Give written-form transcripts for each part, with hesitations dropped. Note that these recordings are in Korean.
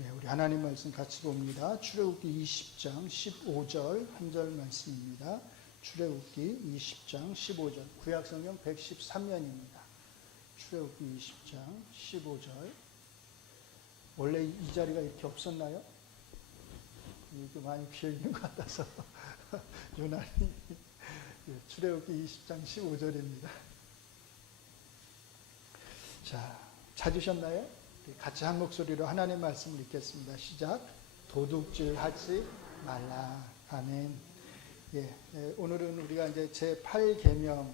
네, 우리 하나님 말씀 같이 봅니다. 출애굽기 20장 15절 한 절 말씀입니다. 출애굽기 20장 15절 구약성경 113면입니다. 출애굽기 20장 15절. 원래 이 자리가 이렇게 없었나요? 이게 많이 비어있는 것 같아서 유난히. 출애굽기 20장 15절입니다. 자, 찾으셨나요? 같이 한 목소리로 하나님의 말씀을 읽겠습니다. 시작. 도둑질하지 말라. 아멘. 오늘은 우리가 이제 제 8계명을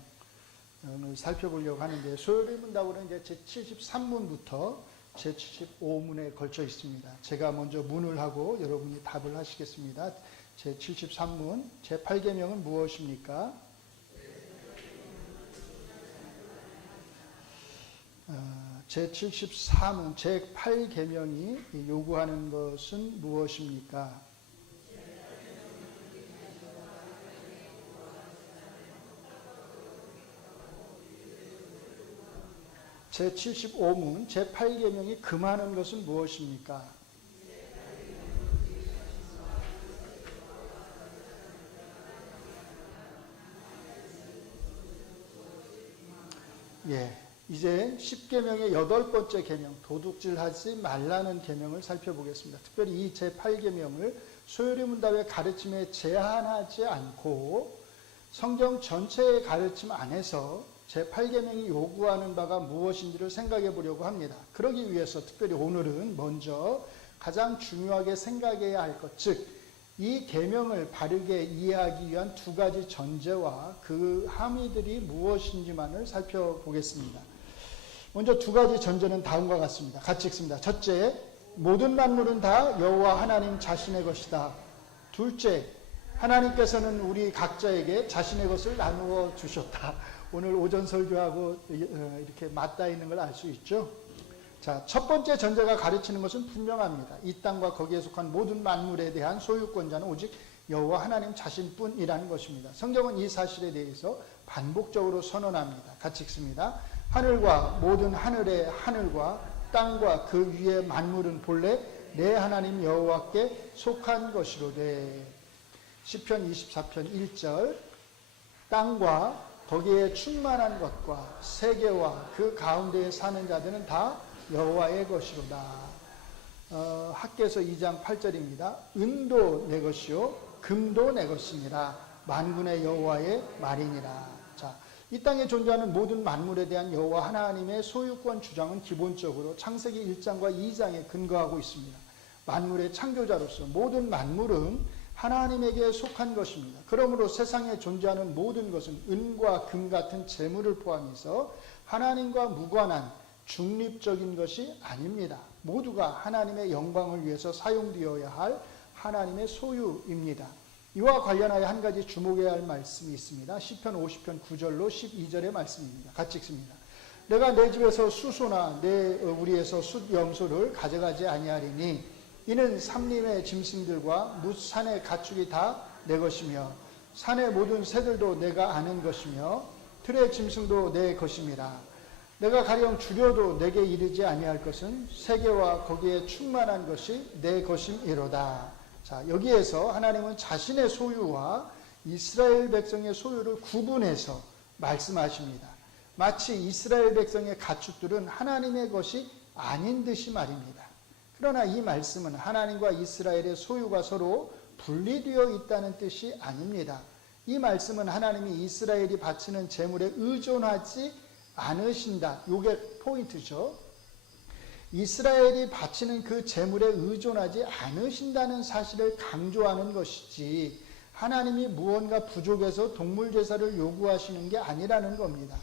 살펴보려고 하는데, 소요리 문답으로는 이제 제 73문부터 제 75문에 걸쳐 있습니다. 제가 먼저 문을 하고 여러분이 답을 하시겠습니다. 제 73문, 제 8계명은 무엇입니까? 제 74문, 제 8계명이 요구하는 것은 무엇입니까? 제 75문, 제 8계명이 금하는 것은 무엇입니까? 이제 10계명의 8번째 계명, 도둑질하지 말라는 계명을 살펴보겠습니다. 특별히 이 제8계명을 소요리 문답의 가르침에 제한하지 않고 성경 전체의 가르침 안에서 제8계명이 요구하는 바가 무엇인지를 생각해 보려고 합니다. 그러기 위해서 특별히 오늘은 먼저 가장 중요하게 생각해야 할 것, 즉 이 계명을 바르게 이해하기 위한 두 가지 전제와 그 함의들이 무엇인지만을 살펴보겠습니다. 먼저 두 가지 전제는 다음과 같습니다. 같이 읽습니다. 첫째, 모든 만물은 다 여호와 하나님 자신의 것이다. 둘째, 하나님께서는 우리 각자에게 자신의 것을 나누어 주셨다. 오늘 오전 설교하고 이렇게 맞닿아 있는 걸 알 수 있죠. 자, 첫 번째 전제가 가르치는 것은 분명합니다. 이 땅과 거기에 속한 모든 만물에 대한 소유권자는 오직 여호와 하나님 자신뿐이라는 것입니다. 성경은 이 사실에 대해서 반복적으로 선언합니다. 같이 읽습니다. 하늘과 모든 하늘의 하늘과 땅과 그 위의 만물은 본래 내 하나님 여호와께 속한 것이로되. 시편 24편 1절. 땅과 거기에 충만한 것과 세계와 그 가운데에 사는 자들은 다 여호와의 것이로다. 학개서 2장 8절입니다. 은도 내 것이요 금도 내 것이니라. 만군의 여호와의 말이니라. 자, 이 땅에 존재하는 모든 만물에 대한 여호와 하나님의 소유권 주장은 기본적으로 창세기 1장과 2장에 근거하고 있습니다. 만물의 창조자로서 모든 만물은 하나님에게 속한 것입니다. 그러므로 세상에 존재하는 모든 것은 은과 금 같은 재물을 포함해서 하나님과 무관한 중립적인 것이 아닙니다. 모두가 하나님의 영광을 위해서 사용되어야 할 하나님의 소유입니다. 이와 관련하여 한 가지 주목해야 할 말씀이 있습니다. 시편 50편 9절로 12절의 말씀입니다. 같이 읽습니다. 내가 내 집에서 수소나 내 우리에서 숫염소를 가져가지 아니하리니 이는 산림의 짐승들과 뭇산의 가축이 다 내 것이며 산의 모든 새들도 내가 아는 것이며 들의 짐승도 내 것임이라. 내가 가령 줄여도 내게 이르지 아니할 것은 세계와 거기에 충만한 것이 내 것임이로다. 자, 여기에서 하나님은 자신의 소유와 이스라엘 백성의 소유를 구분해서 말씀하십니다. 마치 이스라엘 백성의 가축들은 하나님의 것이 아닌 듯이 말입니다. 그러나 이 말씀은 하나님과 이스라엘의 소유가 서로 분리되어 있다는 뜻이 아닙니다. 이 말씀은 하나님이 이스라엘이 바치는 제물에 의존하지 않으신다. 이게 포인트죠. 이스라엘이 바치는 그 제물에 의존하지 않으신다는 사실을 강조하는 것이지 하나님이 무언가 부족해서 동물 제사를 요구하시는 게 아니라는 겁니다.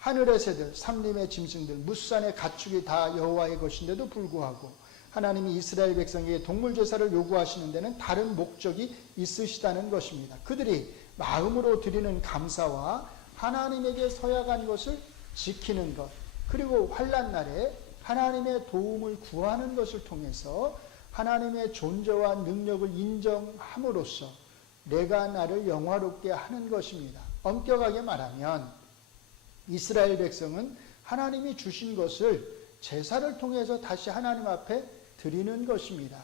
하늘의 새들, 산림의 짐승들, 뭇산의 가축이 다 여호와의 것인데도 불구하고 하나님이 이스라엘 백성에게 동물 제사를 요구하시는 데는 다른 목적이 있으시다는 것입니다. 그들이 마음으로 드리는 감사와 하나님에게 서약한 것을 지키는 것, 그리고 환난 날에 하나님의 도움을 구하는 것을 통해서 하나님의 존재와 능력을 인정함으로써 내가 나를 영화롭게 하는 것입니다. 엄격하게 말하면 이스라엘 백성은 하나님이 주신 것을 제사를 통해서 다시 하나님 앞에 드리는 것입니다.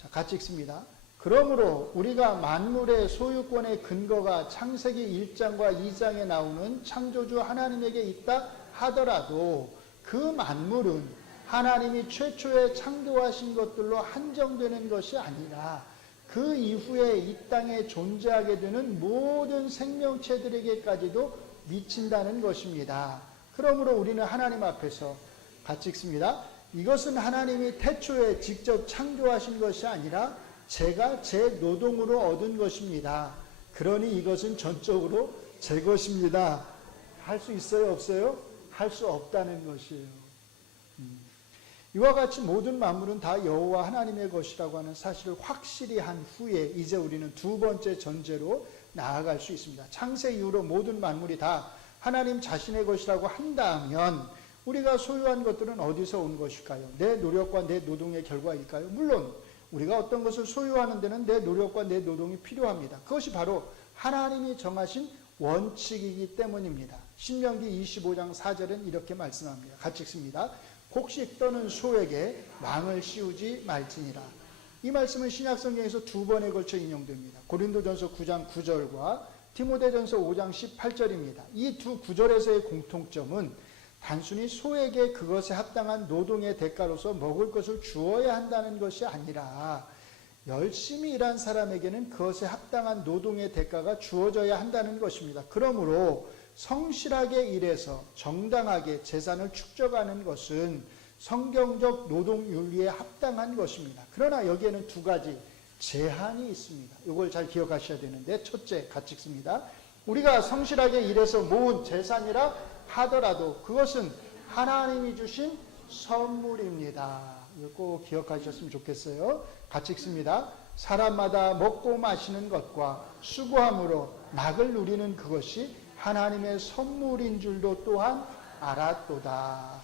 자, 같이 읽습니다. 그러므로 우리가 만물의 소유권의 근거가 창세기 1장과 2장에 나오는 창조주 하나님에게 있다 하더라도 그 만물은 하나님이 최초에 창조하신 것들로 한정되는 것이 아니라 그 이후에 이 땅에 존재하게 되는 모든 생명체들에게까지도 미친다는 것입니다. 그러므로 우리는 하나님 앞에서 같이 읽습니다. 이것은 하나님이 태초에 직접 창조하신 것이 아니라 제가 제 노동으로 얻은 것입니다. 그러니 이것은 전적으로 제 것입니다. 할 수 있어요? 없어요? 할 수 없다는 것이에요. 이와 같이 모든 만물은 다 여호와 하나님의 것이라고 하는 사실을 확실히 한 후에 이제 우리는 두 번째 전제로 나아갈 수 있습니다. 창세 이후로 모든 만물이 다 하나님 자신의 것이라고 한다면 우리가 소유한 것들은 어디서 온 것일까요? 내 노력과 내 노동의 결과일까요? 물론 우리가 어떤 것을 소유하는 데는 내 노력과 내 노동이 필요합니다. 그것이 바로 하나님이 정하신 원칙이기 때문입니다. 신명기 25장 4절은 이렇게 말씀합니다. 같이 읽습니다. 곡식 떠는 소에게 망을 씌우지 말지니라. 이 말씀은 신약성경에서 두 번에 걸쳐 인용됩니다. 고린도전서 9장 9절과 디모데전서 5장 18절입니다. 이 두 구절에서의 공통점은 단순히 소에게 그것에 합당한 노동의 대가로서 먹을 것을 주어야 한다는 것이 아니라 열심히 일한 사람에게는 그것에 합당한 노동의 대가가 주어져야 한다는 것입니다. 그러므로 성실하게 일해서 정당하게 재산을 축적하는 것은 성경적 노동윤리에 합당한 것입니다. 그러나 여기에는 두 가지 제한이 있습니다. 이걸 잘 기억하셔야 되는데, 첫째, 같이 읽습니다. 우리가 성실하게 일해서 모은 재산이라 하더라도 그것은 하나님이 주신 선물입니다. 이거 꼭 기억하셨으면 좋겠어요. 같이 읽습니다. 사람마다 먹고 마시는 것과 수고함으로 낙을 누리는 그것이 하나님의 선물인 줄도 또한 알았도다.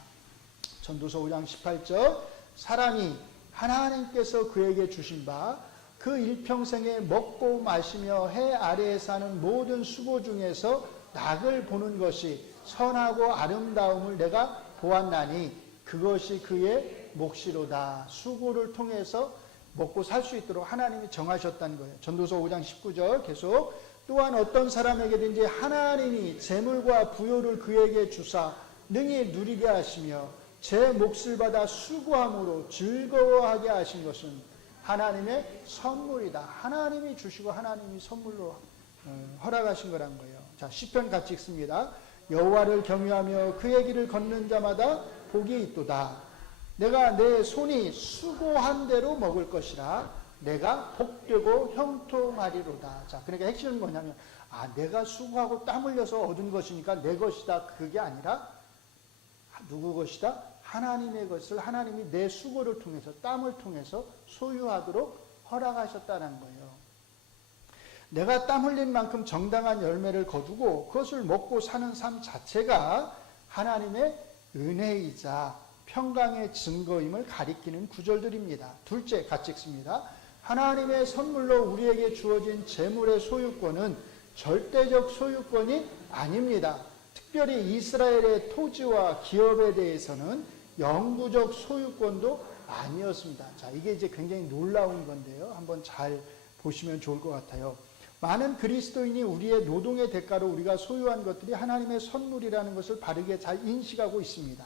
전도서 5장 18절 사람이 하나님께서 그에게 주신 바 그 일평생에 먹고 마시며 해 아래에 사는 모든 수고 중에서 낙을 보는 것이 선하고 아름다움을 내가 보았나니 그것이 그의 몫이로다. 수고를 통해서 먹고 살 수 있도록 하나님이 정하셨다는 거예요. 전도서 5장 19절 계속 또한 어떤 사람에게든지 하나님이 재물과 부요를 그에게 주사 능히 누리게 하시며 제 몫을 받아 수고함으로 즐거워하게 하신 것은 하나님의 선물이다. 하나님이 주시고 하나님이 선물로 허락하신 거란 거예요. 자, 시편 같이 읽습니다. 여호와를 경외하며 그의 길을 걷는 자마다 복이 있도다. 내가 내 손이 수고한 대로 먹을 것이라 내가 복되고 형통하리로다. 자, 그러니까 핵심은 뭐냐면 내가 수고하고 땀 흘려서 얻은 것이니까 내 것이다. 그게 아니라 누구 것이다? 하나님의 것을 하나님이 내 수고를 통해서 땀을 통해서 소유하도록 허락하셨다는 거예요. 내가 땀 흘린 만큼 정당한 열매를 거두고 그것을 먹고 사는 삶 자체가 하나님의 은혜이자 평강의 증거임을 가리키는 구절들입니다. 둘째, 같이 읽습니다. 하나님의 선물로 우리에게 주어진 재물의 소유권은 절대적 소유권이 아닙니다. 특별히 이스라엘의 토지와 기업에 대해서는 영구적 소유권도 아니었습니다. 자, 이게 이제 굉장히 놀라운 건데요. 한번 잘 보시면 좋을 것 같아요. 많은 그리스도인이 우리의 노동의 대가로 우리가 소유한 것들이 하나님의 선물이라는 것을 바르게 잘 인식하고 있습니다.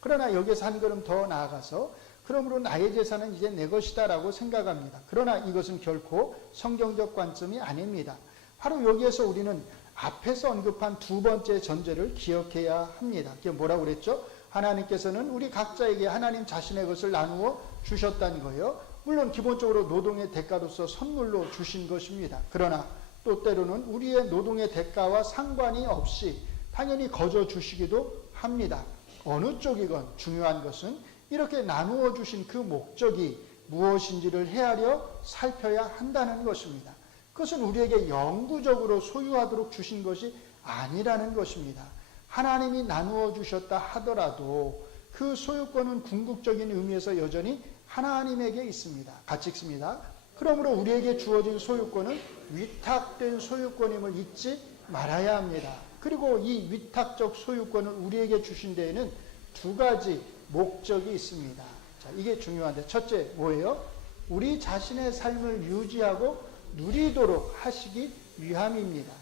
그러나 여기서 한 걸음 더 나아가서 그러므로 나의 재산은 이제 내 것이다 라고 생각합니다. 그러나 이것은 결코 성경적 관점이 아닙니다. 바로 여기에서 우리는 앞에서 언급한 두 번째 전제를 기억해야 합니다. 그게 뭐라고 그랬죠? 하나님께서는 우리 각자에게 하나님 자신의 것을 나누어 주셨다는 거예요. 물론 기본적으로 노동의 대가로서 선물로 주신 것입니다. 그러나 또 때로는 우리의 노동의 대가와 상관이 없이 당연히 거저 주시기도 합니다. 어느 쪽이건 중요한 것은 이렇게 나누어 주신 그 목적이 무엇인지를 헤아려 살펴야 한다는 것입니다. 그것은 우리에게 영구적으로 소유하도록 주신 것이 아니라는 것입니다. 하나님이 나누어 주셨다 하더라도 그 소유권은 궁극적인 의미에서 여전히 하나님에게 있습니다. 같이 읽습니다. 그러므로 우리에게 주어진 소유권은 위탁된 소유권임을 잊지 말아야 합니다. 그리고 이 위탁적 소유권을 우리에게 주신 데에는 두 가지 목적이 있습니다. 자, 자, 이게 중요한데 첫째 뭐예요? 우리 자신의 삶을 유지하고 누리도록 하시기 위함입니다.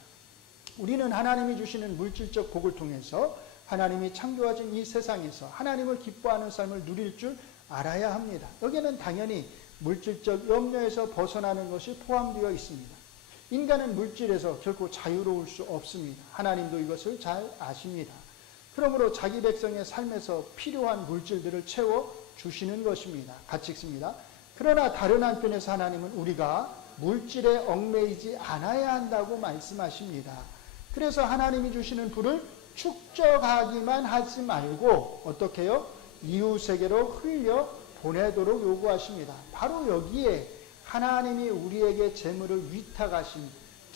우리는 하나님이 주시는 물질적 복을 통해서 하나님이 창조하신 이 세상에서 하나님을 기뻐하는 삶을 누릴 줄 알아야 합니다. 여기에는 당연히 물질적 염려에서 벗어나는 것이 포함되어 있습니다. 인간은 물질에서 결코 자유로울 수 없습니다. 하나님도 이것을 잘 아십니다. 그러므로 자기 백성의 삶에서 필요한 물질들을 채워 주시는 것입니다. 같이 읽습니다. 그러나 다른 한편에서 하나님은 우리가 물질에 얽매이지 않아야 한다고 말씀하십니다. 그래서 하나님이 주시는 부를 축적하기만 하지 말고 어떻게 해요? 이웃에게로 흘려 보내도록 요구하십니다. 바로 여기에 하나님이 우리에게 재물을 위탁하신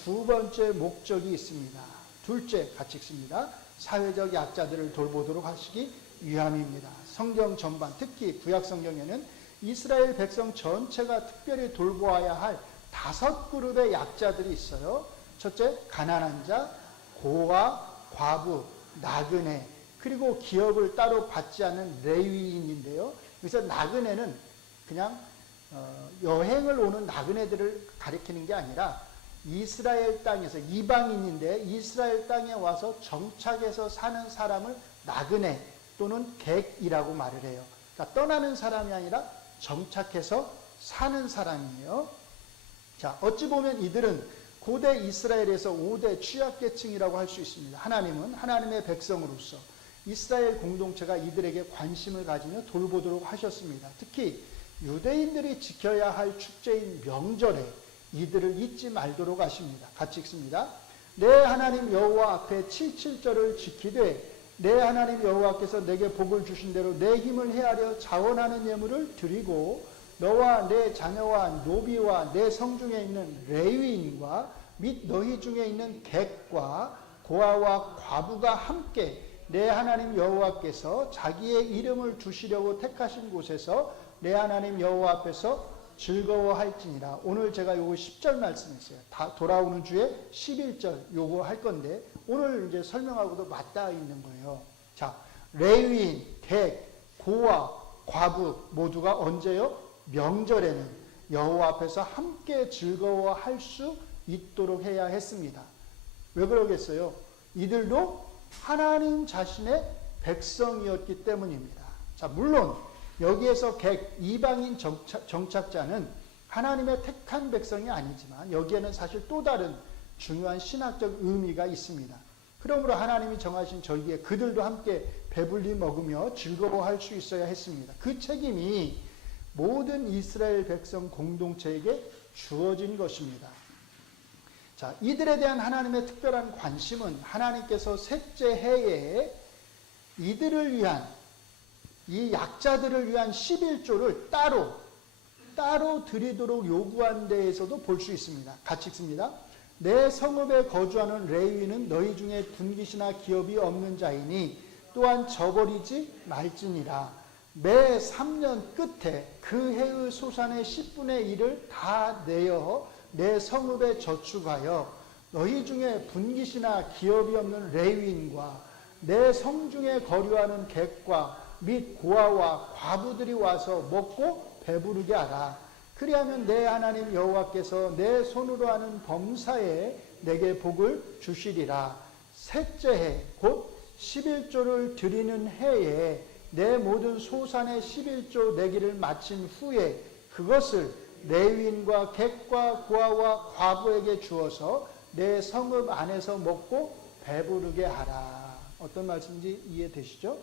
두 번째 목적이 있습니다. 둘째, 같이 읽습니다. 사회적 약자들을 돌보도록 하시기 위함입니다. 성경 전반, 특히 구약 성경에는 이스라엘 백성 전체가 특별히 돌보아야 할 5그룹의 약자들이 있어요. 첫째, 가난한 자, 고아, 과부, 나그네, 그리고 기업을 따로 받지 않는 레위인인데요. 그래서 나그네는 그냥 여행을 오는 나그네들을 가리키는 게 아니라 이스라엘 땅에서 이방인인데 이스라엘 땅에 와서 정착해서 사는 사람을 나그네 또는 객이라고 말을 해요. 그러니까 떠나는 사람이 아니라 정착해서 사는 사람이에요. 자, 어찌 보면 이들은 고대 이스라엘에서 5대 취약계층이라고 할 수 있습니다. 하나님은 하나님의 백성으로서 이스라엘 공동체가 이들에게 관심을 가지며 돌보도록 하셨습니다. 특히 유대인들이 지켜야 할 축제인 명절에 이들을 잊지 말도록 하십니다. 같이 읽습니다. 내 하나님 여호와 앞에 77절을 지키되 내 하나님 여호와께서 내게 복을 주신 대로 내 힘을 헤아려 자원하는 예물을 드리고 너와 내 자녀와 노비와 내 성중에 있는 레위인과 및 너희 중에 있는 객과 고아와 과부가 함께 내 하나님 여호와께서 자기의 이름을 두시려고 택하신 곳에서 내 하나님 여호와 앞에서 즐거워할지니라. 오늘 제가 요거 10절 말씀했어요. 다 돌아오는 주에 11절 요거 할 건데 오늘 이제 설명하고도 맞닿아 있는 거예요. 자, 레위인, 객, 고아, 과부 모두가 언제요? 명절에는 여호와 앞에서 함께 즐거워할 수 있도록 해야 했습니다. 왜 그러겠어요? 이들도 하나님 자신의 백성이었기 때문입니다. 자, 물론 여기에서 객, 이방인 정착자는 하나님의 택한 백성이 아니지만 여기에는 사실 또 다른 중요한 신학적 의미가 있습니다. 그러므로 하나님이 정하신 절기에 그들도 함께 배불리 먹으며 즐거워할 수 있어야 했습니다. 그 책임이 모든 이스라엘 백성 공동체에게 주어진 것입니다. 자, 이들에 대한 하나님의 특별한 관심은 하나님께서 셋째 해에 이들을 위한 이 약자들을 위한 11조를 따로 드리도록 요구한 데에서도 볼 수 있습니다. 같이 읽습니다. 내 성읍에 거주하는 레위인은 너희 중에 분깃이나 기업이 없는 자이니 또한 저버리지 말지니라. 매 3년 끝에 그 해의 소산의 10분의 1을 다 내어 내 성읍에 저축하여 너희 중에 분깃이나 기업이 없는 레위인과 내 성중에 거류하는 객과 및 고아와 과부들이 와서 먹고 배부르게 하라. 그리하면 내 하나님 여호와께서 내 손으로 하는 범사에 내게 복을 주시리라. 셋째 해 곧 11조를 드리는 해에 내 모든 소산의 11조 내기를 마친 후에 그것을 레위인과 객과 고아와 과부에게 주어서 내 성읍 안에서 먹고 배부르게 하라. 어떤 말씀인지 이해되시죠?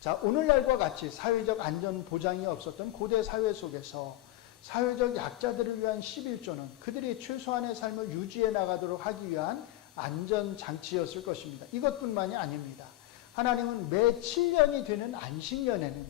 자, 오늘날과 같이 사회적 안전 보장이 없었던 고대 사회 속에서 사회적 약자들을 위한 11조는 그들이 최소한의 삶을 유지해 나가도록 하기 위한 안전장치였을 것입니다. 이것뿐만이 아닙니다. 하나님은 매 7년이 되는 안식년에는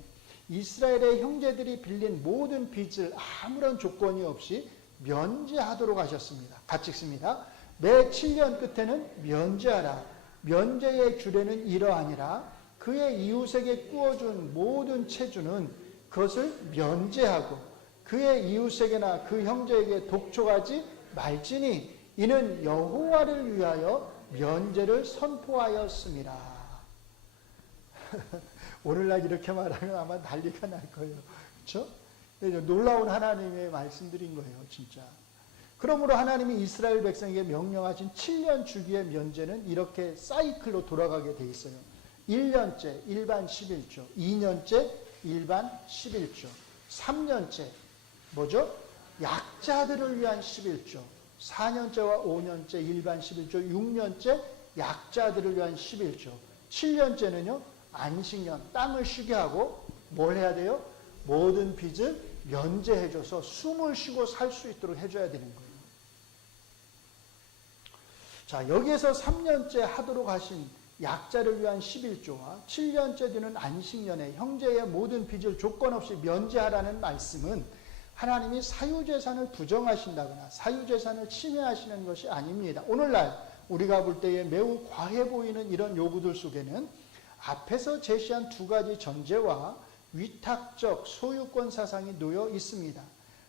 이스라엘의 형제들이 빌린 모든 빚을 아무런 조건이 없이 면제하도록 하셨습니다. 같이 읽습니다. 매 7년 끝에는 면제하라. 면제의 규례는 이러하니라. 그의 이웃에게 꾸어준 모든 채주는 그것을 면제하고 그의 이웃에게나 그 형제에게 독촉하지 말지니 이는 여호와를 위하여 면제를 선포하였습니다. 오늘날 이렇게 말하면 아마 난리가 날 거예요. 그렇죠? 놀라운 하나님의 말씀들인 거예요, 진짜. 그러므로 하나님이 이스라엘 백성에게 명령하신 7년 주기의 면제는 이렇게 사이클로 돌아가게 돼 있어요. 1년째 일반 11조, 2년째 일반 11조, 3년째 뭐죠? 약자들을 위한 11조, 4년째와 5년째 일반 11조, 6년째 약자들을 위한 11조, 7년째는요 안식년, 땅을 쉬게 하고 뭘 해야 돼요? 모든 빚을 면제해줘서 숨을 쉬고 살 수 있도록 해줘야 되는 거예요. 자, 여기에서 3년째 하도록 하신 약자를 위한 11조와 7년째 되는 안식년에 형제의 모든 빚을 조건 없이 면제하라는 말씀은 하나님이 사유재산을 부정하신다거나 사유재산을 침해하시는 것이 아닙니다. 오늘날 우리가 볼 때에 매우 과해 보이는 이런 요구들 속에는 앞에서 제시한 두 가지 전제와 위탁적 소유권 사상이 놓여 있습니다.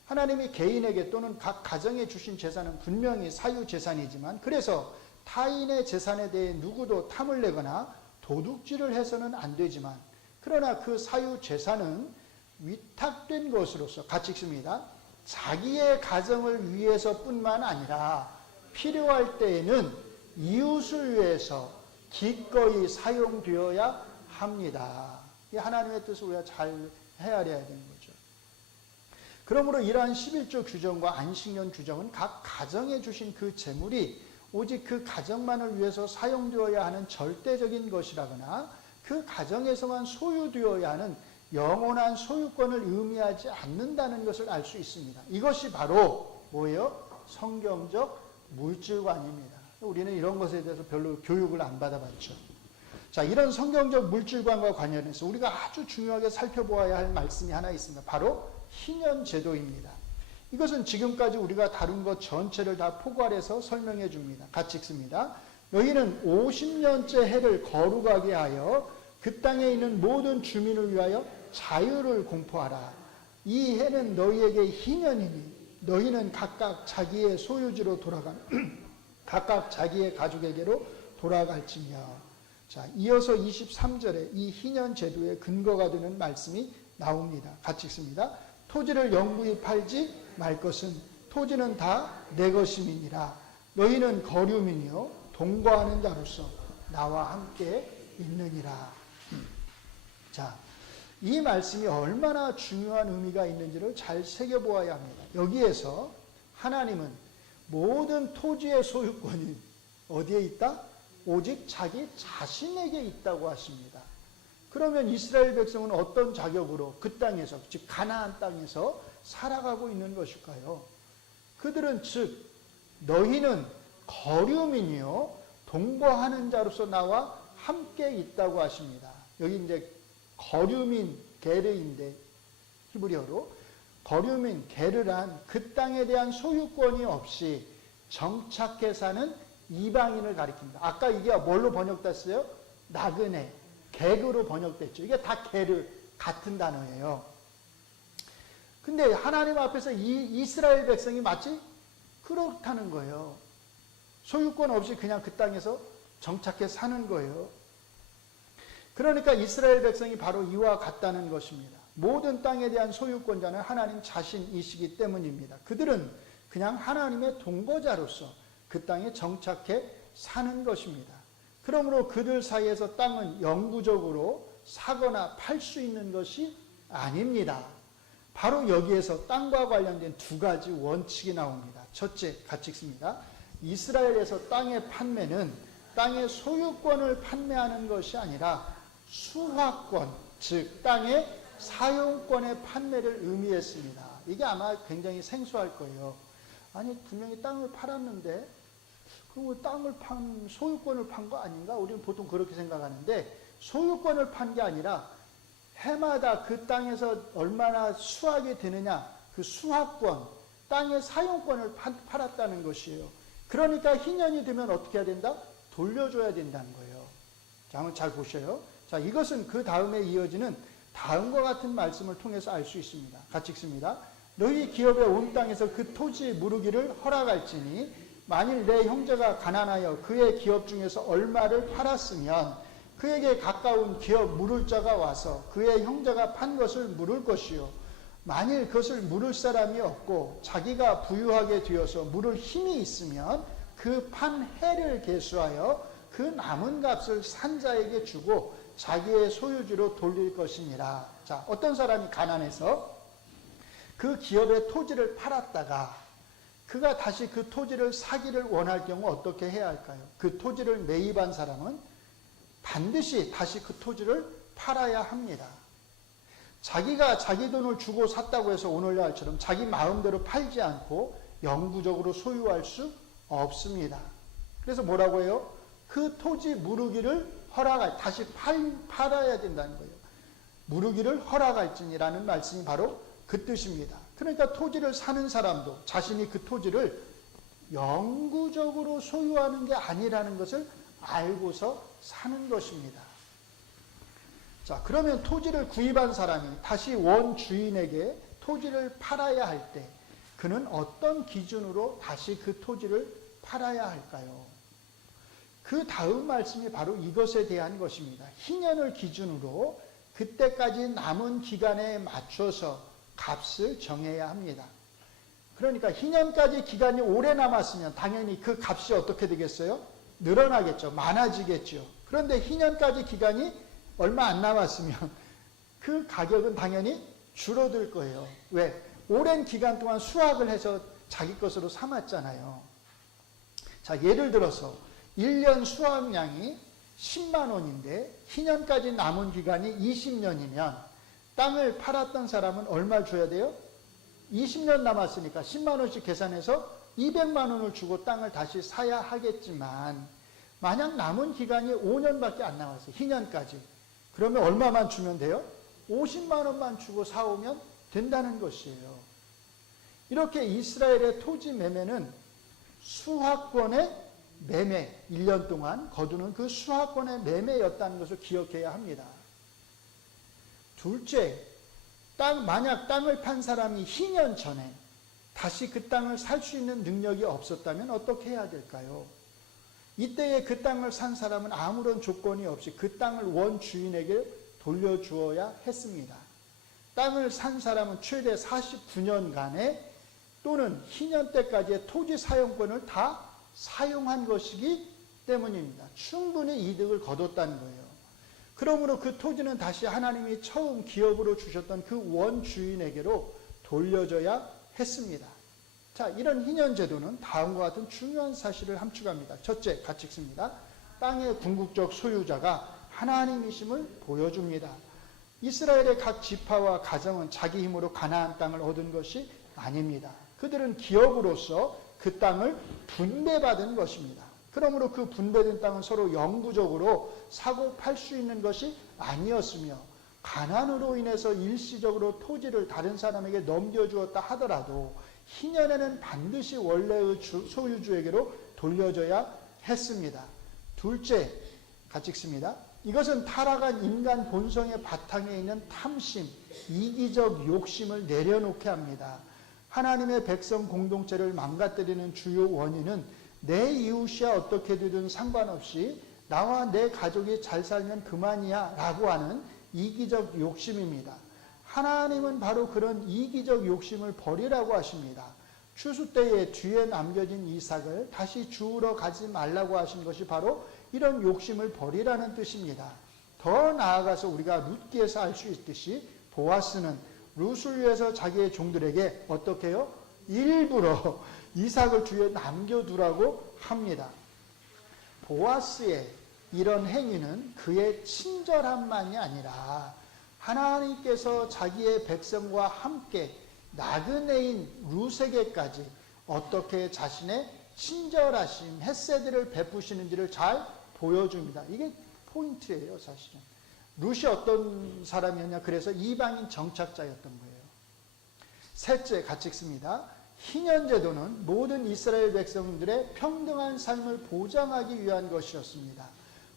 하나님이 개인에게 또는 각 가정에 주신 재산은 분명히 사유재산이지만 그래서 타인의 재산에 대해 누구도 탐을 내거나 도둑질을 해서는 안 되지만 그러나 그 사유재산은 위탁된 것으로서 같이 읽습니다. 자기의 가정을 위해서뿐만 아니라 필요할 때에는 이웃을 위해서 기꺼이 사용되어야 합니다. 이 하나님의 뜻을 우리가 잘 헤아려야 되는 거죠. 그러므로 이러한 11조 규정과 안식년 규정은 각 가정에 주신 그 재물이 오직 그 가정만을 위해서 사용되어야 하는 절대적인 것이라거나 그 가정에서만 소유되어야 하는 영원한 소유권을 의미하지 않는다는 것을 알 수 있습니다. 이것이 바로 뭐예요? 성경적 물질관입니다. 우리는 이런 것에 대해서 별로 교육을 안 받아봤죠. 자, 이런 성경적 물질관과 관련해서 우리가 아주 중요하게 살펴보아야 할 말씀이 하나 있습니다. 바로 희년제도입니다. 이것은 지금까지 우리가 다룬 것 전체를 다 포괄해서 설명해 줍니다. 같이 읽습니다. 너희는 50년째 해를 거룩하게 하여 그 땅에 있는 모든 주민을 위하여 자유를 공포하라. 이 해는 너희에게 희년이니 너희는 각각 자기의 소유지로 각각 자기의 가족에게로 돌아갈지며. 자, 이어서 23절에 이 희년 제도의 근거가 되는 말씀이 나옵니다. 같이 읽습니다. 토지를 영구히 팔지 말 것은 토지는 다 내 것임이니라. 너희는 거류민이요 동거하는 자로서 나와 함께 있느니라. 자, 이 말씀이 얼마나 중요한 의미가 있는지를 잘 새겨보아야 합니다. 여기에서 하나님은 모든 토지의 소유권이 어디에 있다? 오직 자기 자신에게 있다고 하십니다. 그러면 이스라엘 백성은 어떤 자격으로 그 땅에서, 즉 가나안 땅에서 살아가고 있는 것일까요? 그들은 즉 너희는 거류민이요 동거하는 자로서 나와 함께 있다고 하십니다. 여기 이제 거류민 게르인데 히브리어로 거류민 게르란 그 땅에 대한 소유권이 없이 정착해 사는 이방인을 가리킵니다. 아까 이게 뭘로 번역됐어요? 나그네, 개그로 번역됐죠. 이게 다 게르 같은 단어예요. 근데 하나님 앞에서 이 이스라엘 백성이 마치 그렇다는 거예요. 소유권 없이 그냥 그 땅에서 정착해 사는 거예요. 그러니까 이스라엘 백성이 바로 이와 같다는 것입니다. 모든 땅에 대한 소유권자는 하나님 자신이시기 때문입니다. 그들은 그냥 하나님의 동거자로서 그 땅에 정착해 사는 것입니다. 그러므로 그들 사이에서 땅은 영구적으로 사거나 팔 수 있는 것이 아닙니다. 바로 여기에서 땅과 관련된 두 가지 원칙이 나옵니다. 첫째, 같이 읽습니다. 이스라엘에서 땅의 판매는 땅의 소유권을 판매하는 것이 아니라 수화권, 즉 땅의 사용권의 판매를 의미했습니다. 이게 아마 굉장히 생소할 거예요. 아니 분명히 땅을 팔았는데 그 땅을 소유권을 판 거 아닌가? 우리는 보통 그렇게 생각하는데 소유권을 판 게 아니라 해마다 그 땅에서 얼마나 수확이 되느냐 그 수확권, 땅의 사용권을 팔았다는 것이에요. 그러니까 희년이 되면 어떻게 해야 된다? 돌려줘야 된다는 거예요. 자, 한번 잘 보셔요. 자, 이것은 그 다음에 이어지는 다음과 같은 말씀을 통해서 알 수 있습니다. 같이 읽습니다. 너희 기업의 온 땅에서 그 토지 무르기를 허락할지니 만일 내 형제가 가난하여 그의 기업 중에서 얼마를 팔았으면 그에게 가까운 기업 물을 자가 와서 그의 형제가 판 것을 물을 것이요 만일 그것을 물을 사람이 없고 자기가 부유하게 되어서 물을 힘이 있으면 그 판 해를 계수하여 그 남은 값을 산 자에게 주고 자기의 소유주로 돌릴 것이니라. 자, 어떤 사람이 가난해서 그 기업의 토지를 팔았다가 그가 다시 그 토지를 사기를 원할 경우 어떻게 해야 할까요? 그 토지를 매입한 사람은 반드시 다시 그 토지를 팔아야 합니다. 자기가 자기 돈을 주고 샀다고 해서 오늘날처럼 자기 마음대로 팔지 않고 영구적으로 소유할 수 없습니다. 그래서 뭐라고 해요? 그 토지 무르기를 다시 팔아야 된다는 거예요. 무르기를 허락할지니라는 말씀이 바로 그 뜻입니다. 그러니까 토지를 사는 사람도 자신이 그 토지를 영구적으로 소유하는 게 아니라는 것을 알고서 사는 것입니다. 자, 그러면 토지를 구입한 사람이 다시 원주인에게 토지를 팔아야 할 때 그는 어떤 기준으로 다시 그 토지를 팔아야 할까요? 그 다음 말씀이 바로 이것에 대한 것입니다. 희년을 기준으로 그때까지 남은 기간에 맞춰서 값을 정해야 합니다. 그러니까 희년까지 기간이 오래 남았으면 당연히 그 값이 어떻게 되겠어요? 늘어나겠죠. 많아지겠죠. 그런데 희년까지 기간이 얼마 안 남았으면 그 가격은 당연히 줄어들 거예요. 왜? 오랜 기간 동안 수확을 해서 자기 것으로 삼았잖아요. 자, 예를 들어서 1년 수확량이 10만 원인데 희년까지 남은 기간이 20년이면 땅을 팔았던 사람은 얼마를 줘야 돼요? 20년 남았으니까 10만 원씩 계산해서 200만 원을 주고 땅을 다시 사야 하겠지만 만약 남은 기간이 5년밖에 안 남았어요. 희년까지. 그러면 얼마만 주면 돼요? 50만 원만 주고 사오면 된다는 것이에요. 이렇게 이스라엘의 토지 매매는 수확권의 매매, 1년 동안 거두는 그 수확권의 매매였다는 것을 기억해야 합니다. 둘째, 만약 땅을 판 사람이 희년 전에 다시 그 땅을 살 수 있는 능력이 없었다면 어떻게 해야 될까요? 이때에 그 땅을 산 사람은 아무런 조건이 없이 그 땅을 원주인에게 돌려주어야 했습니다. 땅을 산 사람은 최대 49년간의 또는 희년 때까지의 토지 사용권을 다 사용한 것이기 때문입니다. 충분히 이득을 거뒀다는 거예요. 그러므로 그 토지는 다시 하나님이 처음 기업으로 주셨던 그 원주인에게로 돌려져야 했습니다. 자, 이런 희년 제도는 다음과 같은 중요한 사실을 함축합니다. 첫째, 같이 읽습니다. 땅의 궁극적 소유자가 하나님이심을 보여줍니다. 이스라엘의 각 지파와 가정은 자기 힘으로 가나안 땅을 얻은 것이 아닙니다. 그들은 기업으로서 그 땅을 분배받은 것입니다. 그러므로 그 분배된 땅은 서로 영구적으로 사고 팔 수 있는 것이 아니었으며 가난으로 인해서 일시적으로 토지를 다른 사람에게 넘겨주었다 하더라도 희년에는 반드시 원래의 소유주에게로 돌려져야 했습니다. 둘째, 같이 읽습니다. 이것은 타락한 인간 본성의 바탕에 있는 탐심, 이기적 욕심을 내려놓게 합니다. 하나님의 백성 공동체를 망가뜨리는 주요 원인은 내 이웃이야 어떻게 되든 상관없이 나와 내 가족이 잘 살면 그만이야 라고 하는 이기적 욕심입니다. 하나님은 바로 그런 이기적 욕심을 버리라고 하십니다. 추수 때에 뒤에 남겨진 이삭을 다시 주우러 가지 말라고 하신 것이 바로 이런 욕심을 버리라는 뜻입니다. 더 나아가서 우리가 룻기에서 알 수 있듯이 보아스는 룻을 위해서 자기의 종들에게 어떻게 해요? 일부러 이삭을 뒤에 남겨두라고 합니다. 보아스의 이런 행위는 그의 친절함만이 아니라 하나님께서 자기의 백성과 함께 나그네인 룻에게까지 어떻게 자신의 친절하심, 헤세드를 베푸시는지를 잘 보여줍니다. 이게 포인트예요, 사실은. 룻이 어떤 사람이었냐? 그래서 이방인 정착자였던 거예요. 셋째, 같이 읽습니다. 희년제도는 모든 이스라엘 백성들의 평등한 삶을 보장하기 위한 것이었습니다.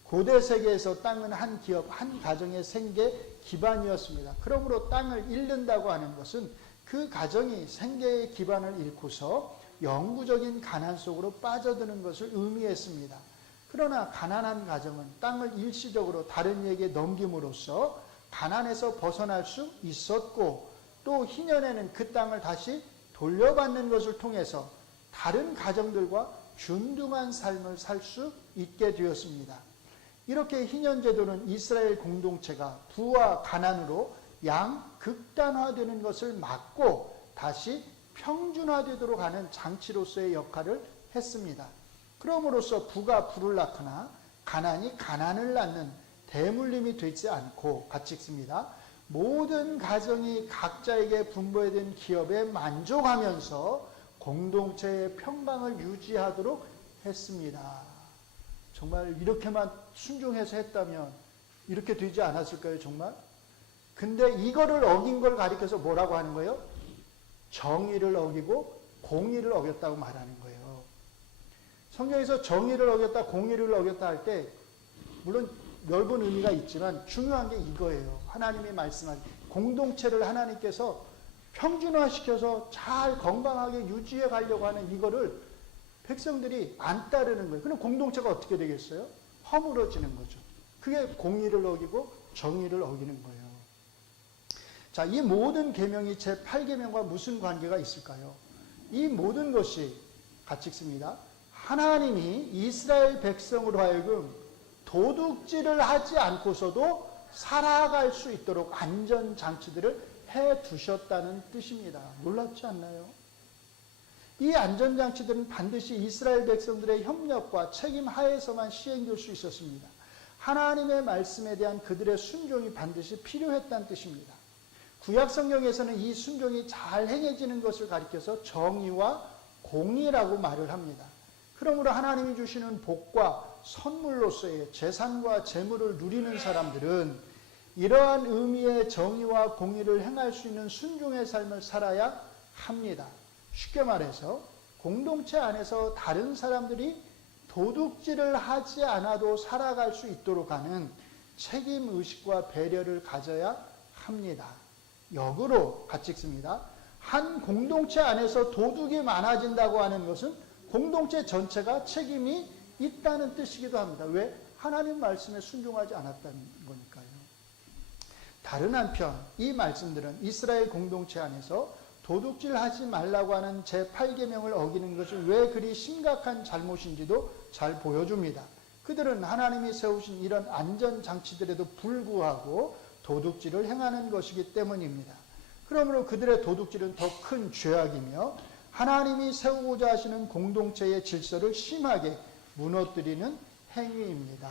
고대 세계에서 땅은 한 기업, 한 가정의 생계 기반이었습니다. 그러므로 땅을 잃는다고 하는 것은 그 가정이 생계의 기반을 잃고서 영구적인 가난 속으로 빠져드는 것을 의미했습니다. 그러나 가난한 가정은 땅을 일시적으로 다른 이에게 넘김으로써 가난에서 벗어날 수 있었고, 또 희년에는 그 땅을 다시 돌려받는 것을 통해서 다른 가정들과 균등한 삶을 살 수 있게 되었습니다. 이렇게 희년제도는 이스라엘 공동체가 부와 가난으로 양극단화되는 것을 막고 다시 평준화되도록 하는 장치로서의 역할을 했습니다. 그럼으로써 부가 부를 낳거나 가난이 가난을 낳는 대물림이 되지 않고, 같이 읽습니다. 모든 가정이 각자에게 분배된 기업에 만족하면서 공동체의 평강을 유지하도록 했습니다. 정말 이렇게만 순종해서 했다면 이렇게 되지 않았을까요, 정말? 근데 이거를 어긴 걸 가리켜서 뭐라고 하는 거예요? 정의를 어기고 공의를 어겼다고 말하는 거예요. 성경에서 정의를 어겼다, 공의를 어겼다 할 때 물론 넓은 의미가 있지만 중요한 게 이거예요. 하나님이 말씀하신 공동체를 하나님께서 평준화시켜서 잘 건강하게 유지해 가려고 하는 이거를 백성들이 안 따르는 거예요. 그럼 공동체가 어떻게 되겠어요? 허물어지는 거죠. 그게 공의를 어기고 정의를 어기는 거예요. 자, 이 모든 계명이 제8계명과 무슨 관계가 있을까요? 이 모든 것이, 같이 읽습니다. 하나님이 이스라엘 백성으로 하여금 도둑질을 하지 않고서도 살아갈 수 있도록 안전장치들을 해 두셨다는 뜻입니다. 놀랍지 않나요? 이 안전장치들은 반드시 이스라엘 백성들의 협력과 책임 하에서만 시행될 수 있었습니다. 하나님의 말씀에 대한 그들의 순종이 반드시 필요했다는 뜻입니다. 구약 성경에서는 이 순종이 잘 행해지는 것을 가리켜서 정의와 공의라고 말을 합니다. 그러므로 하나님이 주시는 복과 선물로서의 재산과 재물을 누리는 사람들은 이러한 의미의 정의와 공의를 행할 수 있는 순종의 삶을 살아야 합니다. 쉽게 말해서 공동체 안에서 다른 사람들이 도둑질을 하지 않아도 살아갈 수 있도록 하는 책임의식과 배려를 가져야 합니다. 역으로 같이 읽습니다. 한 공동체 안에서 도둑이 많아진다고 하는 것은 공동체 전체가 책임이 있다는 뜻이기도 합니다. 왜? 하나님 말씀에 순종하지 않았다는 거니까요. 다른 한편 이 말씀들은 이스라엘 공동체 안에서 도둑질하지 말라고 하는 제8계명을 어기는 것이 왜 그리 심각한 잘못인지도 잘 보여줍니다. 그들은 하나님이 세우신 이런 안전장치들에도 불구하고 도둑질을 행하는 것이기 때문입니다. 그러므로 그들의 도둑질은 더 큰 죄악이며 하나님이 세우고자 하시는 공동체의 질서를 심하게 무너뜨리는 행위입니다.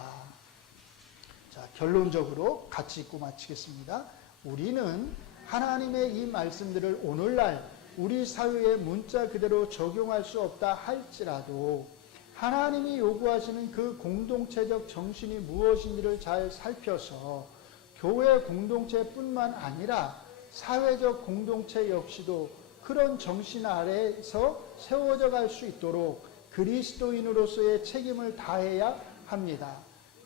자, 결론적으로 같이 읽고 마치겠습니다. 우리는 하나님의 이 말씀들을 오늘날 우리 사회에 문자 그대로 적용할 수 없다 할지라도 하나님이 요구하시는 그 공동체적 정신이 무엇인지를 잘 살펴서 교회 공동체뿐만 아니라 사회적 공동체 역시도 그런 정신 아래에서 세워져 갈 수 있도록 그리스도인으로서의 책임을 다해야 합니다.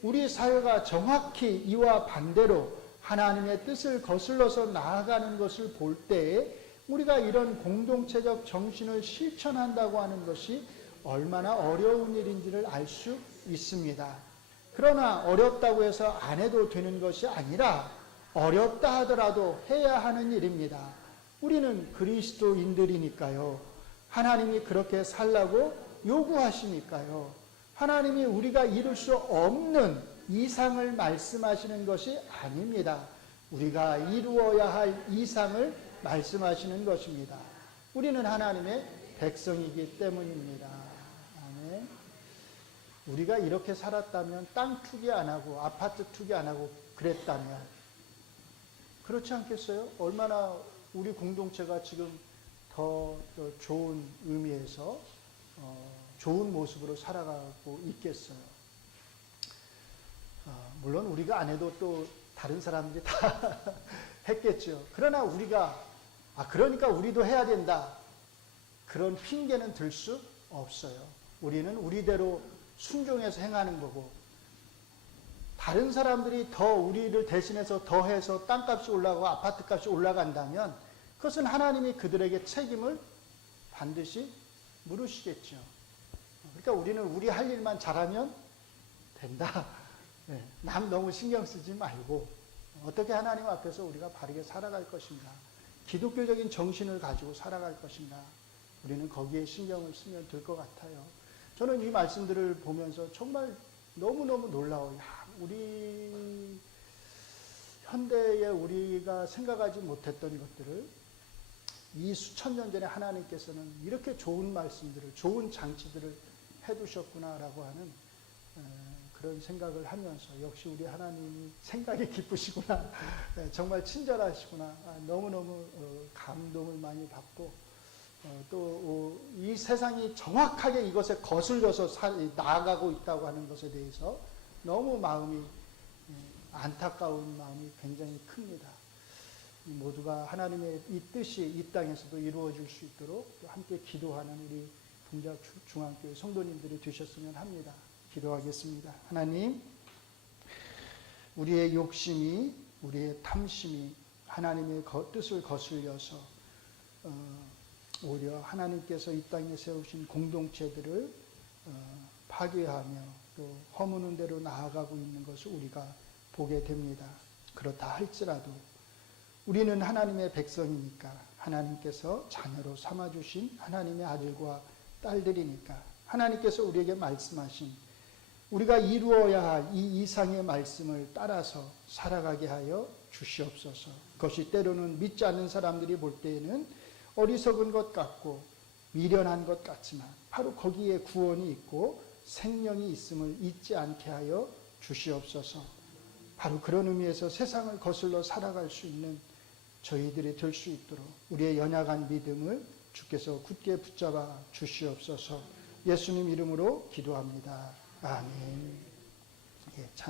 우리 사회가 정확히 이와 반대로 하나님의 뜻을 거슬러서 나아가는 것을 볼 때 우리가 이런 공동체적 정신을 실천한다고 하는 것이 얼마나 어려운 일인지를 알 수 있습니다. 그러나 어렵다고 해서 안 해도 되는 것이 아니라 어렵다 하더라도 해야 하는 일입니다. 우리는 그리스도인들이니까요. 하나님이 그렇게 살라고 요구하시니까요. 하나님이 우리가 이룰 수 없는 이상을 말씀하시는 것이 아닙니다. 우리가 이루어야 할 이상을 말씀하시는 것입니다. 우리는 하나님의 백성이기 때문입니다. 아멘. 우리가 이렇게 살았다면 땅 투기 안 하고 아파트 투기 안 하고 그랬다면 그렇지 않겠어요? 얼마나 우리 공동체가 지금 더 좋은 의미에서 좋은 모습으로 살아가고 있겠어요. 물론 우리가 안 해도 또 다른 사람들이 다 했겠죠. 그러나 우리가 그러니까 우리도 해야 된다. 그런 핑계는 들 수 없어요. 우리는 우리대로 순종해서 행하는 거고 다른 사람들이 더 우리를 대신해서 더해서 땅값이 올라가고 아파트값이 올라간다면 그것은 하나님이 그들에게 책임을 반드시 물으시겠죠. 그러니까 우리는 우리 할 일만 잘하면 된다. 네, 남 너무 신경 쓰지 말고 어떻게 하나님 앞에서 우리가 바르게 살아갈 것인가, 기독교적인 정신을 가지고 살아갈 것인가, 우리는 거기에 신경을 쓰면 될 것 같아요. 저는 이 말씀들을 보면서 정말 너무너무 놀라워요. 우리 현대에 우리가 생각하지 못했던 것들을 이 수천 년 전에 하나님께서는 이렇게 좋은 말씀들을, 좋은 장치들을 해두셨구나라고 하는 그런 생각을 하면서 역시 우리 하나님이 생각이 깊으시구나, 정말 친절하시구나, 너무너무 감동을 많이 받고, 또 이 세상이 정확하게 이것에 거슬려서 나아가고 있다고 하는 것에 대해서 너무 마음이 안타까운 마음이 굉장히 큽니다. 모두가 하나님의 이 뜻이 이 땅에서도 이루어질 수 있도록 또 함께 기도하는 우리 동작중앙교회 성도님들이 되셨으면 합니다. 기도하겠습니다. 하나님, 우리의 욕심이, 우리의 탐심이 하나님의 뜻을 거슬려서 오히려 하나님께서 이 땅에 세우신 공동체들을 파괴하며 또 허무는 대로 나아가고 있는 것을 우리가 보게 됩니다. 그렇다 할지라도 우리는 하나님의 백성이니까, 하나님께서 자녀로 삼아주신 하나님의 아들과 딸들이니까 하나님께서 우리에게 말씀하신 우리가 이루어야 할 이 이상의 말씀을 따라서 살아가게 하여 주시옵소서. 그것이 때로는 믿지 않는 사람들이 볼 때에는 어리석은 것 같고 미련한 것 같지만 바로 거기에 구원이 있고 생명이 있음을 잊지 않게 하여 주시옵소서. 바로 그런 의미에서 세상을 거슬러 살아갈 수 있는 저희들이 될 수 있도록 우리의 연약한 믿음을 주께서 굳게 붙잡아 주시옵소서. 예수님 이름으로 기도합니다. 아멘.